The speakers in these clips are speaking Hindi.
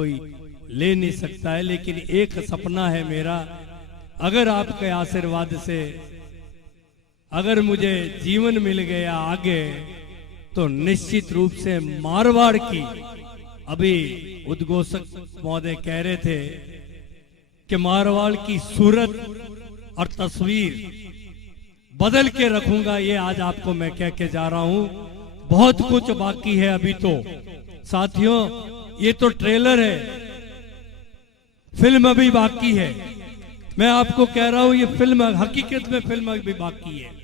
कोई ले नहीं सकता है, लेकिन एक सपना है मेरा, अगर आपके आशीर्वाद से अगर मुझे जीवन मिल गया आगे, तो निश्चित रूप से मारवाड़ की, अभी उद्घोषक महोदय कह रहे थे कि मारवाड़ की सूरत और तस्वीर बदल के रखूंगा, ये आज आपको मैं कह के जा रहा हूं। बहुत कुछ बाकी है अभी तो साथियों, ये तो ट्रेलर है, फिल्म अभी बाकी है। मैं आपको कह रहा हूं ये फिल्म, हकीकत में फिल्म अभी बाकी है।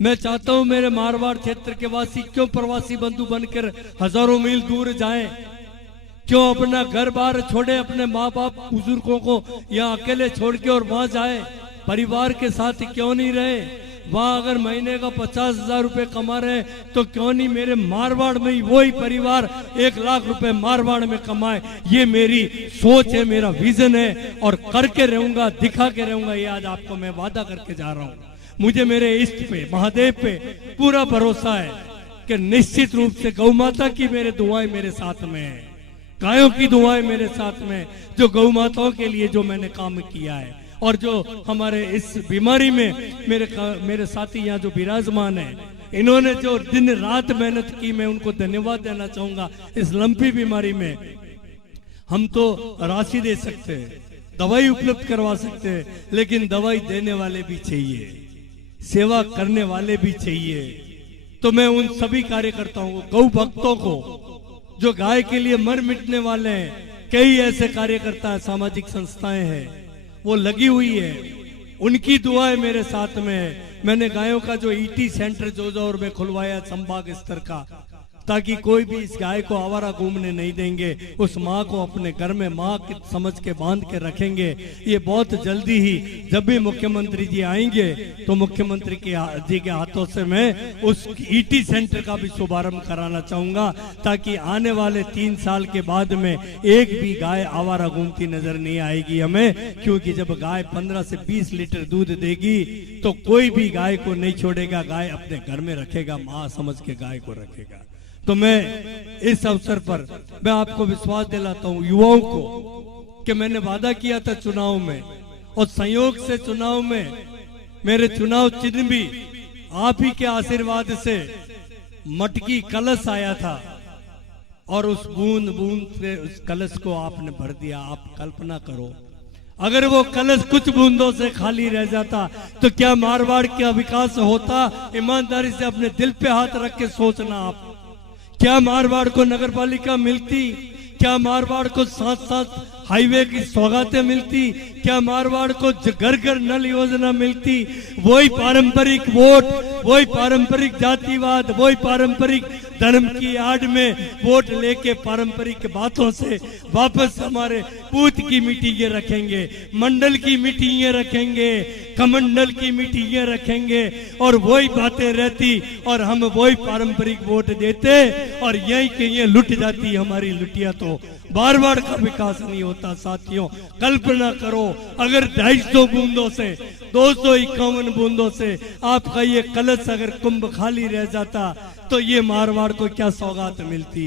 मैं चाहता हूं मेरे मारवाड़ क्षेत्र के वासी क्यों प्रवासी बंधु बनकर हजारों मील दूर जाएं, क्यों अपना घर बार छोड़े, अपने माँ बाप बुजुर्गों को यहाँ अकेले छोड़ के और वहां जाए, परिवार के साथ क्यों नहीं रहे। वहां अगर महीने का 50,000 रुपए कमा रहे तो क्यों नहीं मेरे मारवाड़ में ही वही परिवार 1 लाख रुपए मारवाड़ में कमाए। ये मेरी सोच है, मेरा विजन है, और करके रहूंगा, दिखा के रहूंगा। ये आज आपको मैं वादा करके जा रहा हूँ। मुझे मेरे इष्ट पे, महादेव पे पूरा भरोसा है कि निश्चित रूप से गौ माता की मेरे दुआएं मेरे साथ में है, गायों की दुआएं मेरे साथ में, जो गौ माताओं के लिए जो मैंने काम किया है, और जो हमारे इस बीमारी में मेरे साथी यहाँ जो विराजमान है, इन्होंने जो दिन रात मेहनत की, मैं उनको धन्यवाद देना चाहूंगा। इस लंपी बीमारी में हम तो राशि दे सकते हैं, दवाई उपलब्ध करवा सकते हैं, लेकिन दवाई देने वाले भी चाहिए, सेवा करने वाले भी चाहिए। तो मैं उन सभी कार्यकर्ताओं को, गौ भक्तों को, जो गाय के लिए मर मिटने वाले हैं, कई ऐसे कार्यकर्ता सामाजिक संस्थाएं हैं वो लगी हुई है, उनकी दुआएं मेरे साथ में है। मैंने गायों का जो ईटी सेंटर जोजौर में खुलवाया संभाग स्तर का, ताकि कोई भी इस गाय को आवारा घूमने नहीं देंगे, उस माँ को अपने घर में माँ की समझ के बांध के रखेंगे। ये बहुत जल्दी ही जब भी मुख्यमंत्री जी आएंगे तो मुख्यमंत्री जी के हाथों से मैं उस ईटी सेंटर का भी शुभारंभ कराना चाहूंगा, ताकि आने वाले 3 साल के बाद में एक भी गाय आवारा घूमती नजर नहीं आएगी हमें। क्योंकि जब गाय 15 से 20 लीटर दूध देगी तो कोई भी गाय को नहीं छोड़ेगा, गाय अपने घर में रखेगा, माँ समझ के गाय को रखेगा। तो मैं इस अवसर पर मैं आपको विश्वास दिलाता हूं, युवाओं को, कि मैंने वादा किया था चुनाव में, और संयोग से चुनाव में मेरे चुनाव चिन्ह भी आप ही के आशीर्वाद से मटकी कलश आया था, और उस बूंद बूंद से उस कलश को आपने भर दिया। आप कल्पना करो, अगर वो कलश कुछ बूंदों से खाली रह जाता तो क्या मारवाड़ का विकास होता? ईमानदारी से अपने दिल पे हाथ रख के सोचना आप, क्या मारवाड़ को नगर पालिका मिलती? क्या मारवाड़ को 7-7 हाईवे की सौगातें मिलती? क्या मारवाड़ को घर घर नल योजना मिलती? वही पारंपरिक वोट, वही पारंपरिक जातिवाद, वही पारंपरिक धर्म की आड़ में वोट लेके पारंपरिक बातों से वापस हमारे बूथ की मीटिंगें रखेंगे, मंडल की मीटिंगें रखेंगे, कमंडल की मीटिंगें रखेंगे, और वही बातें रहती और हम वही पारंपरिक वोट देते, और यही कहीं लुट जाती हमारी लुटिया। तो मारवाड़ का विकास नहीं होता साथियों। कल्पना करो, अगर 250 बूंदों से, 251 बूंदों से आपका ये कलश अगर कुंभ खाली रह जाता तो ये मारवाड़ को क्या सौगात मिलती?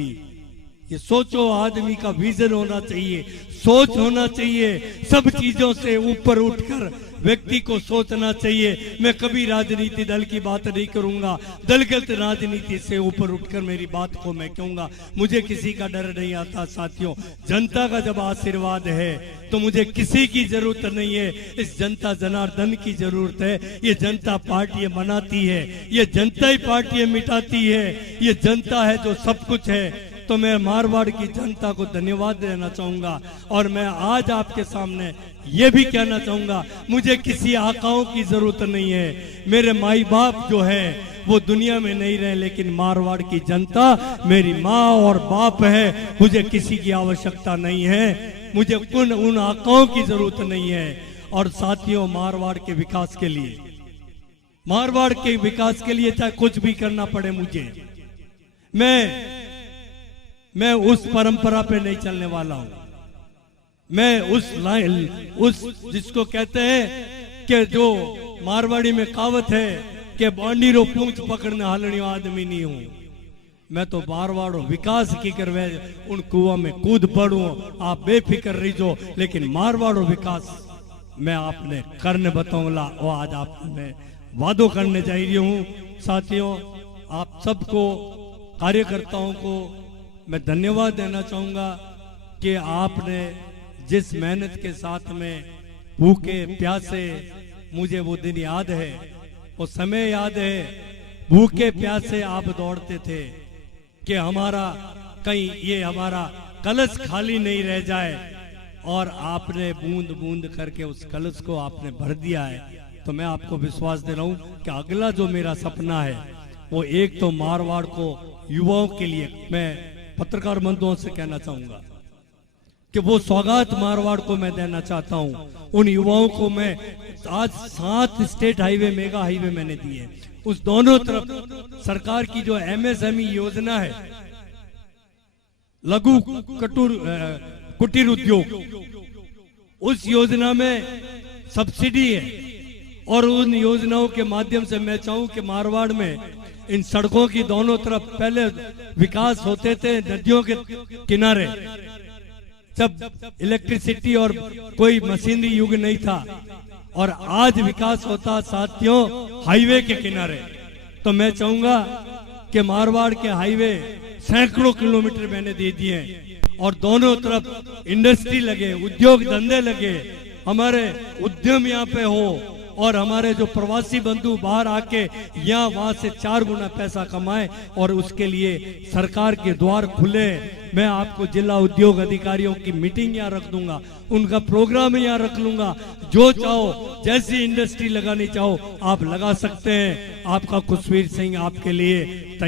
ये सोचो, आदमी का विजन होना चाहिए, सोच होना चाहिए, सब चीजों से ऊपर उठकर व्यक्ति को सोचना चाहिए। मैं कभी राजनीति दल की बात नहीं करूंगा, दलगत राजनीति से ऊपर उठकर मेरी बात को मैं कहूंगा। मुझे किसी का डर नहीं आता साथियों। जनता का जब आशीर्वाद है तो मुझे किसी की जरूरत नहीं है, इस जनता जनार्दन की जरूरत है। ये जनता पार्टियां बनाती है, ये जनता ही पार्टियां मिटाती है, ये जनता है जो सब कुछ है। तो मैं मारवाड़ की जनता को धन्यवाद देना चाहूंगा, और मैं आज आपके सामने ये भी कहना चाहूंगा, मुझे किसी आकाओं की जरूरत नहीं है। मेरे माई बाप जो है वो दुनिया में नहीं रहे, लेकिन मारवाड़ की जनता मेरी माँ और बाप है। मुझे किसी की आवश्यकता नहीं है, मुझे उन आकाओं की जरूरत नहीं है। और साथियों, मारवाड़ के विकास के लिए, मारवाड़ के विकास के लिए चाहे कुछ भी करना पड़े मुझे, मैं उस परंपरा पे नहीं चलने वाला हूं। मैं उस लाइन, उस जिसको कहते हैं कि जो मारवाड़ी में कहावत है कि बांडी रो पूंछ पकड़ने हालनी आदमी नहीं हूं। मैं तो बार विकास की करवे उन कुआं में कूद पड़ू, आप बेफिक्र रहिजो, लेकिन मारवाड़ विकास मैं आपने करने बताऊंगा। वो आज आप मैं वादों करने जा रही हूँ। साथियों, आप सबको कार्यकर्ताओं को मैं धन्यवाद देना चाहूंगा कि आपने जिस मेहनत के साथ में भूखे प्यासे, मुझे वो दिन याद है, वो समय याद है, भूखे प्यासे आप दौड़ते थे कि हमारा कहीं ये हमारा कलश खाली नहीं रह जाए, और आपने बूंद बूंद करके उस कलश को आपने भर दिया है। तो मैं आपको विश्वास दे रहा हूं कि अगला जो मेरा सपना है वो एक तो मारवाड़ को युवाओं के लिए मैं पत्रकार बंधुओं से कहना चाहूंगा कि वो सौगात मारवाड़ को मैं देना चाहता हूं। उन युवाओं को मैं आज 7 स्टेट हाईवे, मेगा हाईवे मैंने दिए, उस दोनों तरफ सरकार की जो MSME योजना है, लघु कुटीर उद्योग, उस योजना में सब्सिडी है, और उन योजनाओं के माध्यम से मैं चाहूं कि मारवाड़ में इन सड़कों की दोनों तरफ पहले विकास होते थे नदियों के किनारे, जब इलेक्ट्रिसिटी और कोई मशीनरी युग नहीं था, और आज विकास होता साथियों हाईवे के किनारे। तो मैं चाहूंगा कि मारवाड़ के हाईवे सैकड़ों किलोमीटर मैंने दे दिए, और दोनों तरफ इंडस्ट्री लगे, उद्योग धंधे लगे, हमारे उद्यम यहाँ पे हो, और हमारे जो प्रवासी बंधु बाहर आके यहाँ वहां से 4 गुना पैसा कमाए, और उसके लिए सरकार के द्वार खुले। मैं आपको जिला उद्योग अधिकारियों की मीटिंग यहाँ रख दूंगा, उनका प्रोग्राम यहाँ रख लूंगा, जो चाहो जैसी इंडस्ट्री लगानी चाहो आप लगा सकते हैं। आपका कुशवीर सिंह आपके लिए